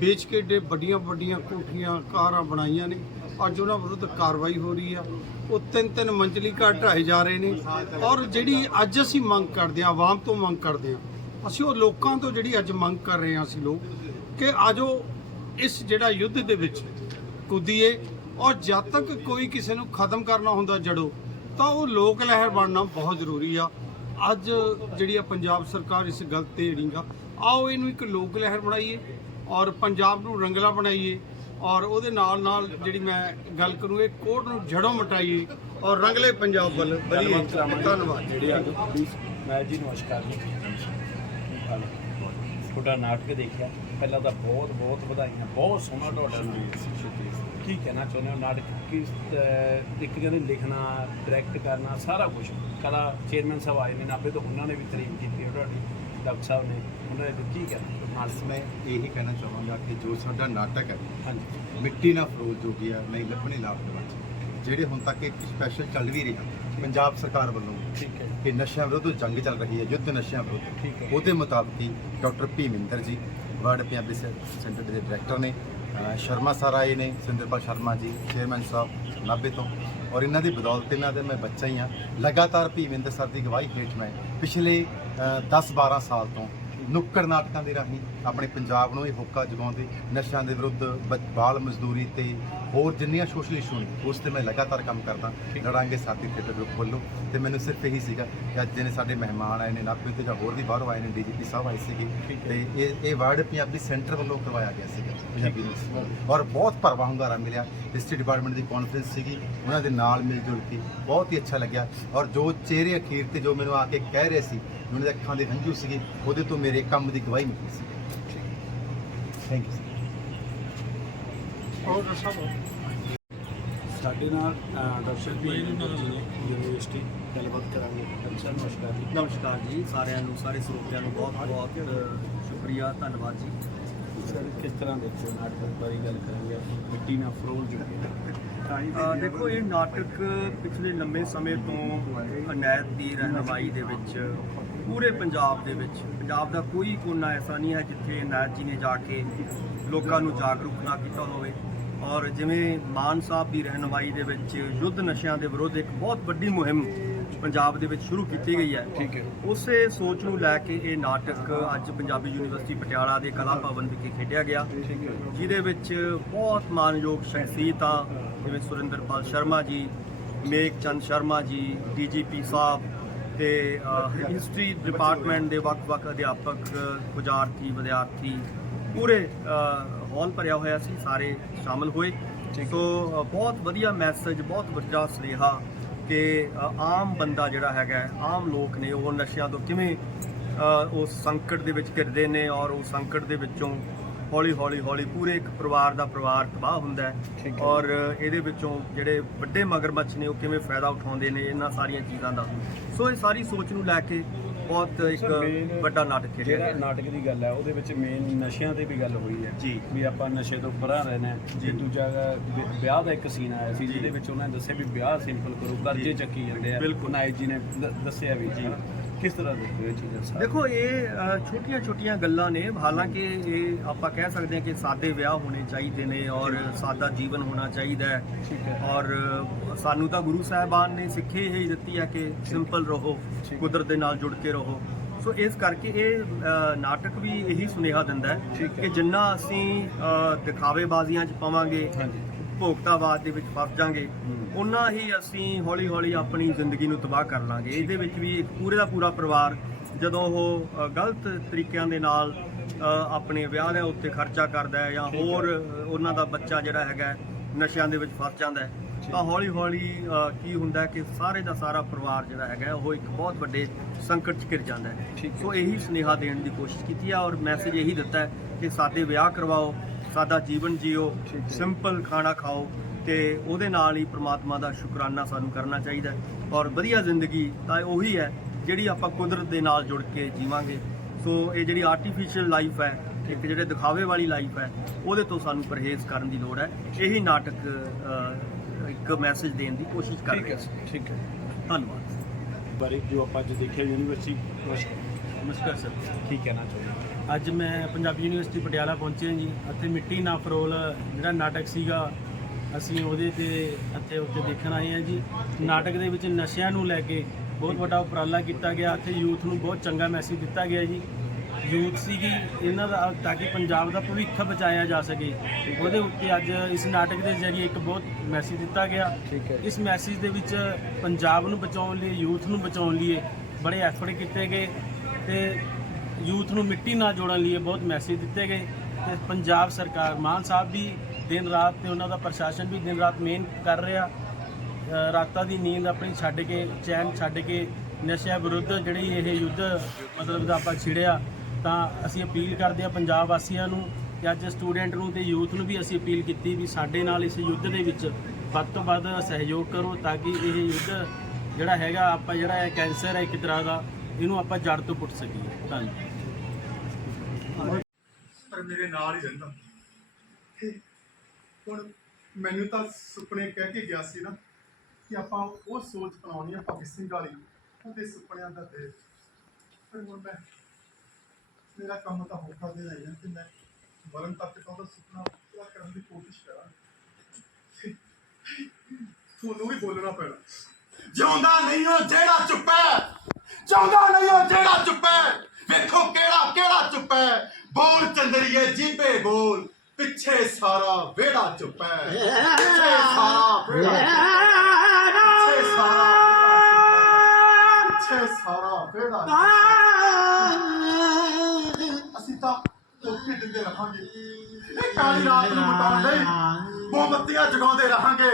ਵੇਚ ਕੇ ਡੇ ਵੱਡੀਆਂ ਵੱਡੀਆਂ ਕੋਠੀਆਂ, ਕਾਰਾਂ ਬਣਾਈਆਂ ਨੇ। ਅੱਜ ਉਹਨਾਂ ਵਿਰੁੱਧ ਕਾਰਵਾਈ ਹੋ ਰਹੀ ਆ। ਉਹ ਤਿੰਨ ਤਿੰਨ ਮੰਜ਼ਲੀ ਘਰ ਢਾਏ ਜਾ ਰਹੇ ਨੇ। ਔਰ ਜਿਹੜੀ ਅੱਜ ਅਸੀਂ ਮੰਗ ਕਰਦੇ ਹਾਂ, ਆਵਾਮ ਤੋਂ ਮੰਗ ਕਰਦੇ ਹਾਂ, ਅਸੀਂ ਉਹ ਲੋਕਾਂ ਤੋਂ ਜਿਹੜੀ ਅੱਜ ਮੰਗ ਕਰ ਰਹੇ ਹਾਂ ਅਸੀਂ ਲੋਕ ਕਿ ਆਜੋ ਇਸ ਜਿਹੜਾ ਯੁੱਧ ਦੇ ਵਿੱਚ ਕੁੱਦੀਏ। ਔਰ ਜਦ ਤੱਕ ਕੋਈ ਕਿਸੇ ਨੂੰ ਖਤਮ ਕਰਨਾ ਹੁੰਦਾ ਜੜੋ, ਤਾਂ ਉਹ ਲੋਕ ਲਹਿਰ ਬਣਨਾ ਬਹੁਤ ਜ਼ਰੂਰੀ ਆ। ਅੱਜ ਜਿਹੜੀ ਆ ਪੰਜਾਬ ਸਰਕਾਰ ਇਸ ਗੱਲ ਤੇ ਜਿਹੜੀਗਾ ਆਓ ਇਹਨੂੰ ਇੱਕ ਲੋਕ ਲਹਿਰ ਬਣਾਈਏ ਔਰ ਪੰਜਾਬ ਨੂੰ ਰੰਗਲਾ ਬਣਾਈਏ ਔਰ ਉਹਦੇ ਨਾਲ ਨਾਲ ਜਿਹੜੀ ਮੈਂ ਗੱਲ ਕਰੂੰ ਇਹ ਕੋਟ ਨੂੰ ਜੜੋਂ ਮਟਾਈਏ ਔਰ ਰੰਗਲੇ ਪੰਜਾਬ ਵੱਲ ਕਰਾਵਾਂਗੇ। ਧੰਨਵਾਦ ਜਿਹੜੇ ਆ ਮੈਂ ਜੀ ਨਮਸਕਾਰ ਜੀ ਤੁਹਾਡਾ ਨਾਟਕ ਦੇਖਿਆ ਪਹਿਲਾਂ ਤਾਂ ਬਹੁਤ ਬਹੁਤ ਵਧਾਈਆਂ ਬਹੁਤ ਸੋਹਣਾ ਤੁਹਾਡਾ ਨਾਟਕ ਕੀ ਕਹਿਣਾ ਚਾਹੁੰਦੇ ਹੋ ਨਾਟਕ ਕਿਸ ਇੱਕ ਕਹਿੰਦੇ ਲਿਖਣਾ ਡਾਇਰੈਕਟ ਕਰਨਾ ਸਾਰਾ ਕੁਝ ਕਲਾ ਚੇਅਰਮੈਨ ਸਾਹਿਬ ਆਏ ਨੇ ਨਾਭੇ ਤੋਂ ਉਹਨਾਂ ਨੇ ਵੀ ਤਾਰੀਫ ਕੀਤੀ ਤੁਹਾਡੀ ਡਾਕਟਰ ਸਾਹਿਬ ਨੇ। ਉਹਨਾਂ ਨੇ ਕੀ ਕਹਿਣਾ? ਨਾਲ ਮੈਂ ਇਹੀ ਕਹਿਣਾ ਚਾਹਾਂਗਾ ਕਿ ਜੋ ਸਾਡਾ ਨਾਟਕ ਹੈ ਹਾਂਜੀ। ਮਿੱਟੀ ਨਾ ਫਰੋਲ ਜੋ ਗਿਆ ਨਹੀਂ ਲੱਭਣੀ ਲਾਭ ਦੇ ਵਿੱਚ। ਜਿਹੜੇ ਹੁਣ ਤੱਕ ਇੱਕ ਸਪੈਸ਼ਲ ਚੱਲ ਵੀ ਰਿਹਾ ਪੰਜਾਬ ਸਰਕਾਰ ਵੱਲੋਂ ਠੀਕ ਹੈ ਕਿ ਨਸ਼ਿਆਂ ਵਿਰੁੱਧ ਜੰਗ ਚੱਲ ਰਹੀ ਹੈ ਯੁੱਧ ਨਸ਼ਿਆਂ ਵਿਰੁੱਧ ਠੀਕ ਹੈ। ਉਹਦੇ ਮੁਤਾਬਕ ਹੀ doctor Bhiminder ji world Punjabi centre ਦੇ ਡਾਇਰੈਕਟਰ ਨੇ ਸ਼ਰਮਾ ਸਰ ਆਏ ਨੇ ਸਿੰਦਰਪਾਲ ਸ਼ਰਮਾ ਜੀ ਚੇਅਰਮੈਨ ਸਾਹਿਬ ਨਾਭੇ ਤੋਂ। ਔਰ ਇਹਨਾਂ ਦੀ ਬਦੌਲਤ ਇਹਨਾਂ ਦੇ ਮੈਂ ਬੱਚਾ ਹੀ ਹਾਂ। ਲਗਾਤਾਰ ਭੀਮਿੰਦਰ ਸਰ ਦੀ ਗਵਾਹੀ ਹੇਠ ਮੈਂ ਪਿਛਲੇ 10-12 ਸਾਲ ਤੋਂ ਨੁੱਕੜ ਨਾਟਕਾਂ ਦੇ ਰਾਹੀਂ ਆਪਣੇ ਪੰਜਾਬ ਨੂੰ ਇਹ ਹੋਕਾ ਜਗਾਉਂਦੇ ਨਸ਼ਿਆਂ ਦੇ ਵਿਰੁੱਧ ਬ- ਬਾਲ ਮਜ਼ਦੂਰੀ ਤੇ ਹੋਰ ਜਿੰਨੀਆਂ ਸੋਸ਼ਲ ਇਸ਼ੂ ਨੇ ਉਸ ਤੇ ਮੈਂ ਲਗਾਤਾਰ ਕੰਮ ਕਰਦਾ ਲੜਾਂਗੇ ਸਾਥੀ ਥੀਏਟਰ ਗਰੁੱਪ ਵੱਲੋਂ। ਤੇ ਮੈਨੂੰ ਸਿਰਫ ਇਹੀ ਸੀਗਾ ਕਿ ਅੱਜ ਜਿਹੜੇ ਸਾਡੇ ਮਹਿਮਾਨ ਆਏ ਨੇ ਨਾਭੇ ਤੋਂ ਜਾਂ ਹੋਰ ਵੀ ਬਾਹਰੋਂ ਆਏ ਨੇ ਡੀਜੀਪੀ ਸਾਹਿਬ ਆਏ ਸੀਗੇ। ਤੇ ਇਹ ਇਹ ਵਰਡ ਪੰਜਾਬੀ ਸੈਂਟਰ ਵੱਲੋਂ ਕਰਵਾਇਆ ਗਿਆ ਸੀਗਾ। ਪੰਜਾਬੀ ਨੂੰ ਔਰ ਬਹੁਤ ਭਰਵਾ ਹੁੰਗਾਰਾ ਮਿਲਿਆ। ਡਿਸਟ੍ਰਿਕਟ ਡਿਪਾਰਟਮੈਂਟ ਦੀ ਕਾਨਫਰੰਸ ਸੀਗੀ ਉਹਨਾਂ ਦੇ ਨਾਲ ਮਿਲ ਜੁਲ ਕੇ। ਬਹੁਤ ਹੀ ਅੱਛਾ ਲੱਗਿਆ। ਔਰ ਜੋ ਚਿਹਰੇ ਅਖੀਰ ਤੇ ਜੋ ਮੈਨੂੰ ਆ ਕੇ ਕਹਿ ਰਹੇ ਸੀ ਉਹਨਾਂ ਦੇ ਅੱਖਾਂ ਦੇ ਹੰਝੂ ਸੀਗੇ। ਉਹਦੇ ਤੋਂ ਮੇਰੇ ਕੰਮ ਦੀ ਗਵਾਹੀ ਮਿਲੀ ਸੀ। ਥੈਂਕ ਯੂ ਸਾਡੇ ਨਾਲ ਡਾਕਟਰ ਵੀ ਯੂਨੀਵਰਸਿਟੀ ਗੱਲਬਾਤ ਕਰਾਂਗੇ। ਸਾਹਿਬ ਨਮਸਕਾਰ ਜੀ। ਨਮਸਕਾਰ ਜੀ ਸਾਰਿਆਂ ਨੂੰ ਸਾਰੇ ਸਰੋਤਿਆਂ ਨੂੰ ਬਹੁਤ ਬਹੁਤ ਸ਼ੁਕਰੀਆ ਧੰਨਵਾਦ ਜੀ। ਸਰ, ਕਿਸ ਤਰ੍ਹਾਂ ਦੇਖੋ ਨਾਟਕ ਬਾਰੇ ਗੱਲ ਕਰਾਂਗੇ ਮਿੱਟੀ ਨਾਲ ਫਰੋਲ ਜੋ ਦੇਖੋ, ਇਹ ਨਾਟਕ ਪਿਛਲੇ ਲੰਬੇ ਸਮੇਂ ਤੋਂ ਅਨੈਤ ਦੀ ਰਹਿਨਮਾਈ ਦੇ ਵਿੱਚ, ਪੂਰੇ ਪੰਜਾਬ ਦੇ ਵਿੱਚ, ਪੰਜਾਬ ਦਾ ਕੋਈ ਕੋਨਾ ਐਸਾ ਨਹੀਂ ਹੈ ਜਿੱਥੇ ਅਨੈਤ ਜੀ ਨੇ ਜਾ ਕੇ ਲੋਕਾਂ ਨੂੰ ਜਾਗਰੂਕ ਨਾ ਕੀਤਾ ਹੋਵੇ। ਔਰ ਜਿਵੇਂ ਮਾਨ ਸਾਹਿਬ ਦੀ ਰਹਿਨਮਾਈ ਦੇ ਵਿੱਚ ਯੁੱਧ ਨਸ਼ਿਆਂ ਦੇ ਵਿਰੁੱਧ ਇੱਕ ਬਹੁਤ ਵੱਡੀ ਮੁਹਿੰਮ ਪੰਜਾਬ ਦੇ ਵਿੱਚ ਸ਼ੁਰੂ ਕੀਤੀ ਗਈ ਹੈ। ਠੀਕ ਹੈ। ਉਸੇ ਸੋਚ ਨੂੰ ਲੈ ਕੇ ਇਹ ਨਾਟਕ ਅੱਜ ਪੰਜਾਬੀ ਯੂਨੀਵਰਸਿਟੀ ਪਟਿਆਲਾ ਦੇ ਕਲਾ ਭਵਨ ਵਿਖੇ ਖੇਡਿਆ ਗਿਆ। ਠੀਕ ਹੈ। ਜਿਹਦੇ ਵਿੱਚ ਬਹੁਤ ਮਾਨਯੋਗ ਸ਼ਖਸੀਅਤਾਂ ਜਿਵੇਂ ਸੁਰਿੰਦਰਪਾਲ ਸ਼ਰਮਾ ਜੀ ਮੇਕ ਚੰਦ ਸ਼ਰਮਾ ਜੀ ਡੀਜੀਪੀ ਸਾਹਿਬ ਤੇ ਹਿਸਟਰੀ ਡਿਪਾਰਟਮੈਂਟ ਦੇ ਵੱਖ-ਵੱਖ ਅਧਿਆਪਕ ਵਿਦਿਆਰਥੀ ਵਿਦਿਆਰਥੀ ਪੂਰੇ ਹਾਲ ਭਰਿਆ ਹੋਇਆ ਸੀ ਸਾਰੇ ਸ਼ਾਮਲ ਹੋਏ। ਸੋ ਬਹੁਤ ਵਧੀਆ ਮੈਸੇਜ ਬਹੁਤ ਵੱਡਾ ਸੁਨੇਹਾ ਕਿ ਆਮ ਬੰਦਾ ਜਿਹੜਾ ਹੈਗਾ ਆਮ ਲੋਕ ਨੇ ਉਹ ਨਸ਼ਿਆਂ ਤੋਂ ਕਿਵੇਂ ਉਸ ਸੰਕਟ ਦੇ ਵਿੱਚ ਘਿਰਦੇ ਨੇ ਔਰ ਉਸ ਸੰਕਟ ਦੇ ਵਿੱਚੋਂ ਹੌਲੀ ਹੌਲੀ ਹੌਲੀ ਪੂਰੇ ਇੱਕ ਪਰਿਵਾਰ ਦਾ ਪਰਿਵਾਰ ਤਬਾਹ ਹੁੰਦਾ ਹੈ। ਔਰ ਇਹਦੇ ਵਿੱਚੋਂ ਜਿਹੜੇ ਵੱਡੇ ਮਗਰਮੱਛ ਨੇ ਉਹ ਕਿਵੇਂ ਫਾਇਦਾ ਉਠਾਉਂਦੇ ਨੇ ਇਹਨਾਂ ਸਾਰੀਆਂ ਚੀਜ਼ਾਂ ਦਾ। ਸੋ ਇਹ ਸਾਰੀ ਸੋਚ ਨੂੰ ਲੈ ਕੇ ਬਹੁਤ ਇੱਕ main ਵੱਡਾ ਨਾਟਕ ਖੇਡਿਆ ਜਿਹੜਾ ਗਿਆ। ਨਾਟਕ ਦੀ ਗੱਲ ਹੈ ਉਹਦੇ ਵਿੱਚ ਮੇਨ ਨਸ਼ਿਆਂ ਤੇ ਵੀ ਗੱਲ ਹੋਈ ਹੈ ਜੀ। ਵੀ ਆਪਾਂ ਨਸ਼ੇ ਤੋਂ ਪਰਾਂ ਰਹਿਣਾ ਹੈ। ਜੀ ਦੂਜਾ ਵਿ- ਵਿਆਹ ਦਾ ਇੱਕ ਸੀਨ ਆਇਆ ਸੀ ਜਿਹਦੇ ਵਿੱਚ ਉਹਨਾਂ ਨੇ ਦੱਸਿਆ ਵੀ ਵਿਆਹ ਸਿੰਪਲ ਕਰੋ ਕਰਜ਼ੇ ਚੱਕੀ ਜਾਂਦੇ ਆ। ਬਿਲਕੁਲ। ਨਾਇਕ ਜੀ ਨੇ ਦ- ਦੱਸਿਆ ਵੀ। ਜੀ। ਕਿਸ ਤਰ੍ਹਾਂ ਦੇਖਦੇ ਹੋ ਇਹ ਚੀਜ਼ਾਂ ਸਾਰੀਆਂ? ਦੇਖੋ ਇਹ ਛੋਟੀਆਂ-ਛੋਟੀਆਂ ਗੱਲਾਂ ਨੇ। ਹਾਲਾਂਕਿ ਇਹ ਆਪਾਂ ਕਹਿ ਸਕਦੇ ਹਾਂ ਕਿ ਸਾਦੇ ਵਿਆਹ ਹੋਣੇ ਚਾਹੀਦੇ ਨੇ ਔਰ ਸਾਦਾ ਜੀਵਨ ਹੋਣਾ ਚਾਹੀਦਾ ਹੈ। ਠੀਕ ਹੈ। ਔਰ ਸਾਨੂੰ ਤਾਂ ਗੁਰੂ ਸਾਹਿਬਾਨ ਨੇ ਸਿੱਖੀ ਹੀ ਦਿੱਤੀ ਹੈ ਕਿ ਸਿੰਪਲ ਰਹੋ ਕੁਦਰਤ ਦੇ ਨਾਲ ਜੁੜ ਕੇ ਰਹੋ। ਸੋ ਇਸ ਕਰਕੇ ਇਹ ਅ, ਨਾਟਕ ਵੀ ਇਹੀ ਸੁਨੇਹਾ ਦਿੰਦਾ ਹੈ ਠੀਕ ਹੈ। ਕਿ ਜਿੰਨਾ ਅਸੀਂ ਅ, ਦਿਖਾਵੇਬਾਜ਼ੀਆਂ 'ਚ ਪਵਾਂਗੇ ਹਾਂਜੀ। ਭੋਗਤਾਵਾਦ ਦੇ ਵਿੱਚ ਫਸ ਜਾਾਂਗੇ ਉਨਾ ਹੀ ਅਸੀਂ ਹੌਲੀ-ਹੌਲੀ ਆਪਣੀ ਜ਼ਿੰਦਗੀ ਨੂੰ ਤਬਾਹ ਕਰ ਲਾਂਗੇ। ਇਹਦੇ ਵਿੱਚ ਵੀ ਇੱਕ ਪੂਰੇ ਦਾ ਪੂਰਾ ਪਰਿਵਾਰ ਜਦੋਂ ਉਹ ਗਲਤ ਤਰੀਕਿਆਂ ਦੇ ਨਾਲ ਆਪਣੇ ਵਿਆਹ ਦੇ ਉੱਤੇ ਖਰਚਾ ਕਰਦਾ ਹੈ ਜਾਂ ਹੋਰ ਉਹਨਾਂ ਦਾ ਬੱਚਾ ਜਿਹੜਾ ਹੈਗਾ ਨਸ਼ਿਆਂ ਦੇ ਵਿੱਚ ਫਸ ਜਾਂਦਾ ਹੈ। ਤਾਂ ਹੌਲੀ-ਹੌਲੀ ਅ, ਕੀ ਹੁੰਦਾ ਹੈ ਕਿ ਸਾਰੇ ਦਾ ਸਾਰਾ ਪਰਿਵਾਰ ਜਿਹੜਾ ਹੈਗਾ ਉਹ ਇੱਕ ਬਹੁਤ ਵੱਡੇ ਸੰਕਟ 'ਚ ਘਿਰ ਜਾਂਦਾ ਹੈ। ਸੋ ਇਹੀ ਸੁਨੇਹਾ ਦੇਣ ਦੀ ਕੋਸ਼ਿਸ਼ ਕੀਤੀ ਹੈ ਔਰ ਮੈਸੇਜ ਇਹੀ ਦਿੱਤਾ ਹੈ ਕਿ ਸਾਦੇ ਵਿਆਹ ਕਰਵਾਓ ਸਾਦਾ ਜੀਵਨ ਜੀਓ ਠੀਕ ਹੈ। ਸਿੰਪਲ ਖਾਣਾ ਖਾਓ ਤੇ ਉਹਦੇ ਨਾਲ ਹੀ ਪ੍ਰਮਾਤਮਾ ਦਾ ਸ਼ੁਕਰਾਨਾ ਸਾਨੂੰ ਕਰਨਾ ਚਾਹੀਦਾ ਹੈ। ਔਰ ਵਧੀਆ ਜ਼ਿੰਦਗੀ ਤਾਂ ਉਹੀ ਹੈ ਜਿਹੜੀ ਆਪਾਂ ਕੁਦਰਤ ਦੇ ਨਾਲ ਜੁੜ ਕੇ ਜੀਵਾਂਗੇ। ਸੋ ਇਹ ਜਿਹੜੀ ਆਰਟੀਫੀਸ਼ੀਅਲ ਲਾਈਫ ਹੈ ਇੱਕ ਜਿਹੜੇ ਦਿਖਾਵੇ ਵਾਲੀ ਲਾਈਫ ਹੈ ਉਹਦੇ ਤੋਂ ਸਾਨੂੰ ਪਰਹੇਜ਼ ਕਰਨ ਦੀ ਲੋੜ ਹੈ। ਇਹੀ ਨਾਟਕ ਇੱਕ ਮੈਸੇਜ ਦੇਣ ਦੀ ਕੋਸ਼ਿਸ਼ ਕਰ ਠੀਕ ਰਿਹਾ ਹੈ। ਠੀਕ ਹੈ। ਧੰਨਵਾਦ। ਬਾਰੇ ਜੋ ਆਪਾਂ ਅੱਜ ਦੇਖਿਆ ਯੂਨੀਵਰਸਿਟੀ ਨਮਸਕਾਰ ਸਰ। ਕੀ ਕਹਿਣਾ ਚਾਹੁੰਦੇ ਹੋ? ਅੱਜ ਮੈਂ ਪੰਜਾਬੀ ਯੂਨੀਵਰਸਿਟੀ ਪਟਿਆਲਾ ਪਹੁੰਚੇ ਹਾਂ ਜੀ। ਅਤੇ ਮਿੱਟੀ ਨਾ ਫਰੋਲ ਜਿਹੜਾ ਨਾਟਕ ਸੀਗਾ ਅਸੀਂ ਉਹਦੇ ਤੇ ਇੱਥੇ ਉੱਤੇ ਦੇਖਣ ਆਏ ਹਾਂ ਜੀ। ਨਾਟਕ ਦੇ ਵਿੱਚ ਨਸ਼ਿਆਂ ਨੂੰ ਲੈ ਕੇ ਬਹੁਤ ਵੱਡਾ ਉਪਰਾਲਾ ਕੀਤਾ ਗਿਆ। ਅਤੇ ਯੂਥ ਨੂੰ ਬਹੁਤ ਚੰਗਾ ਮੈਸੇਜ ਦਿੱਤਾ ਗਿਆ ਜੀ। ਯੂਥ ਸੀਗੀ ਇਹਨਾਂ ਦਾ ਤਾਂ ਕਿ ਪੰਜਾਬ ਦਾ ਭਵਿੱਖ ਬਚਾਇਆ ਜਾ ਸਕੇ। ਉਹਦੇ ਉੱਤੇ ਅੱਜ ਇਸ ਨਾਟਕ ਦੇ ਜ਼ਰੀਏ ਇੱਕ ਬਹੁਤ ਮੈਸੇਜ ਦਿੱਤਾ ਗਿਆ। ਠੀਕ ਹੈ। ਇਸ ਮੈਸੇਜ ਦੇ ਵਿੱਚ ਪੰਜਾਬ ਨੂੰ ਬਚਾਉਣ ਲਈ ਯੂਥ ਨੂੰ ਬਚਾਉਣ ਲਈ ਬੜੇ ਐਫਰਟ ਕੀਤੇ ਗਏ ਤੇ ਯੂਥ ਨੂੰ ਮਿੱਟੀ ਨਾਲ ਜੋੜਨ ਲਈ ਬਹੁਤ ਮੈਸੇਜ ਦਿੱਤੇ ਗਏ। ਤੇ ਪੰਜਾਬ ਸਰਕਾਰ ਮਾਨ ਸਾਹਿਬ ਵੀ ਦਿਨ ਰਾਤ ਤੇ ਉਹਨਾਂ ਦਾ ਪ੍ਰਸ਼ਾਸਨ ਵੀ ਦਿਨ ਰਾਤ ਮਿਹਨਤ ਕਰ ਰਿਹਾ। ਰਾਤਾਂ ਦੀ ਨੀਂਦ ਆਪਣੀ ਛੱਡ ਕੇ, ਚੈਨ ਛੱਡ ਕੇ ਨਸ਼ਿਆਂ ਵਿਰੁੱਧ ਜਿਹੜੀ ਇਹ ਯੁੱਧ ਮਤਲਬ ਦਾ ਆਪਾਂ ਛਿੜਿਆ, ਤਾਂ ਅਸੀਂ ਅਪੀਲ ਕਰਦੇ ਆ ਪੰਜਾਬ ਵਾਸੀਆਂ ਨੂੰ ਕਿ ਅੱਜ ਸਟੂਡੈਂਟ ਨੂੰ ਤੇ ਯੂਥ ਨੂੰ ਵੀ ਅਸੀਂ ਅਪੀਲ ਕੀਤੀ ਵੀ ਸਾਡੇ ਨਾਲ ਇਸ ਯੁੱਧ ਦੇ ਵਿੱਚ ਵੱਧ ਤੋਂ ਵੱਧ ਸਹਿਯੋਗ ਕਰੋ ਤਾਂ ਕਿ ਇਹ ਯੁੱਧ ਜਿਹੜਾ ਹੈਗਾ ਆਪਾਂ ਜਿਹੜਾ ਇਹ ਕੈਂਸਰ ਹੈ ਇੱਕ ਤਰ੍ਹਾਂ ਦਾ, ਇਹਨੂੰ ਆਪਾਂ ਜੜ ਤੋਂ ਪੁੱਟ ਸਕੀਏ। ਧੰਨਵਾਦ। ਪਰ ਮੇਰੇ ਨਾਲ ਹੀ ਰਹਿੰਦਾ। ਤੇ ਹੁਣ ਮੈਨੂੰ ਤਾਂ ਸੁਪਨੇ ਕਹਿ ਕੇ ਗਿਆ ਸੀ ਨਾ ਕਿ ਆਪਾਂ ਉਹ ਸੋਚ ਬਣਾਉਣੀ ਆ ਭਗਤ ਸਿੰਘ ਵਾਲੀ, ਉਹਦੇ ਸੁਪਨਿਆਂ ਦਾ ਤੇ। ਪਰ ਹੁਣ ਮੈਂ, ਮੇਰਾ ਕੰਮ ਤਾਂ ਹੋਕਾ ਦੇ ਰਹੀ ਹੈ ਕਿ ਮੈਂ ਮਰਨ ਤੱਕ ਤਾਂ ਉਹਦਾ ਸੁਪਨਾ ਪੂਰਾ ਕਰਨ ਦੀ ਕੋਸ਼ਿਸ਼ ਕਰਾਂ ਤੇ ਤੁਹਾਨੂੰ ਵੀ ਬੋਲਣਾ ਪੈਣਾ। ਜਿਉਂਦਾ ਨਹੀਂ ਉਹ ਜਿਹੜਾ ਚੁੱਪ ਹੈ ਜਿਉਂਦਾ ਨਹੀਂ ਉਹ ਜਿਹੜਾ ਚੁੱਪ। ਹੈ ਵੇਖੋ ਕਿਹੜਾ ਕਿਹੜਾ ਚੁੱਪ। ਹੈ ਬੋਲ ਚੰਦਰੀਏ ਜੀਬੇ ਬੋਲ, ਪਿੱਛੇ ਸਾਰਾ ਵਿਹੜਾ ਚੁੱਪ। ਪਿੱਛੇ ਸਾਰਾ ਵਿਹੜਾ ਪਿੱਛੇ ਸਾਰਾ ਪਿੱਛੇ ਸਾਰਾ ਵਿਹੜਾ ਅਸੀਂ ਤਾਂ ਧੋਖੇ ਦਿੰਦੇ ਰਹਾਂਗੇ। ਇਹ ਕਾਲੀ ਰਾਤ ਨੂੰ ਮਟਾਉਣ ਮੋਮਬੱਤੀਆਂ ਜਗਾਉਂਦੇ ਰਹਾਂਗੇ।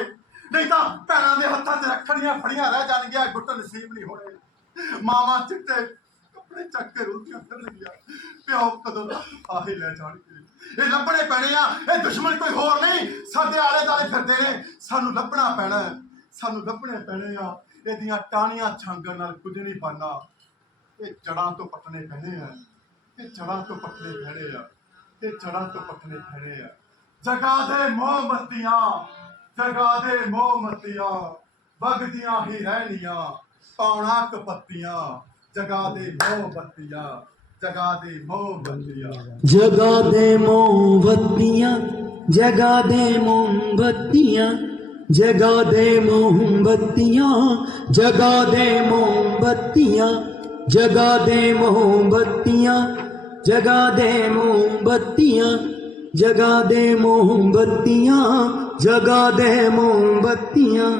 ਨਹੀਂ ਤਾਂ ਭੈਣਾਂ ਦੇ ਹੱਥਾਂ 'ਚ ਰੱਖੜੀਆਂ ਫੜੀਆਂ ਰਹਿ ਜਾਣਗੀਆਂ, ਗੁੱਟ ਨਸੀਬ ਨਹੀਂ ਹੋਣੇ। ਮਾਵਾਂ ਚਿੱਟੇ ਕੱਪੜੇ ਚੱਕ ਕੇ ਰੋਟੀਆਂ ਫਿਰਨਗੀਆਂ ਪਿਓ ਕਦੋਂ ਆਹੇ ਲੈ ਜਾਣਗੇ ਇਹ ਲੱਭਣੇ ਪੈਣੇ ਆ, ਇਹ ਦੁਸ਼ਮਣ ਕੋਈ ਹੋਰ ਨਹੀਂ। ਸਾਡੇ ਆਲੇ ਦਾਲੇ ਫਿਰਦੇ ਨੇ, ਸਾਨੂੰ ਲੱਭਣਾ ਪੈਣਾ ਸਾਨੂੰ ਲੱਭਣੇ ਪੈਣੇ ਆ। ਇਹਦੀਆਂ ਟਾਹਣੀਆਂ ਛਾਂਗਣ ਨਾਲ ਕੁਝ ਨਹੀਂ ਬਣਨਾ। ਇਹ ਜੜਾਂ ਤੋਂ ਪੱਟਣੇ ਪੈਣੇ ਆ। ਇਹ ਜੜਾਂ ਤੋਂ ਪੱਟਣੇ ਪੈਣੇ ਆ। ਇਹ ਜੜਾਂ ਤੋਂ ਪੱਟਣੇ ਪੈਣੇ ਆ। ਜਗਾ ਦੇ ਮੋਮਬੱਤੀਆਂ ਜਗਾ ਦੇ ਮੋਮਬੱਤੀਆਂ ਵਗਦੀਆਂ ਹੀ ਰਹਿਣੀਆਂ। ਪਾਉਣਾ ਕਪੱਤੀਆਂ। ਜਗਾ ਦੇ ਮੋਮਬੱਤੀਆਂ ਜਗਾ ਦੇ ਮੋਮਬੱਤੀਆਂ ਜਗਾ ਦੇ ਮੋਮਬੱਤੀਆਂ ਜਗਾ ਦੇ ਮੋਮਬੱਤੀਆਂ ਜਗਾ ਦੇ ਮੋਮਬੱਤੀਆਂ ਜਗਾ ਦੇ ਮੋਮਬੱਤੀਆਂ ਜਗਾ ਦੇ ਮੋਮਬੱਤੀਆਂ ਜਗਾ ਦੇ ਮੋਮਬੱਤੀਆਂ ਜਗਾ ਦੇ ਮੋਮਬੱਤੀਆਂ ਜਗਾ ਦੇ ਮੋਮਬੱਤੀਆਂ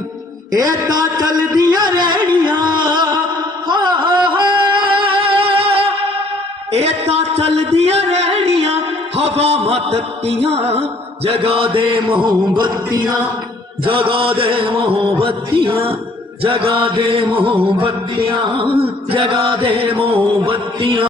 ਇਹ ਤਾਂ ਚਲਦੀਆਂ ਰਹਿਣੀਆਂ ਇਹ ਤਾਂ ਚਲਦੀਆਂ ਰਹਿਣੀਆਂ ਹਵਾਵਾਂ ਤੱਕੀਆਂ ਜਗਾ ਦੇ ਮੋਹਬੱਤੀਆਂ ਜਗਾ ਦੇ ਮੋਹਬੱਤੀਆਂ ਜਗਾ ਦੇ ਮੋਹਬੱਤੀਆਂ ਜਗਾ ਦੇ ਮੋਹਬੱਤੀਆਂ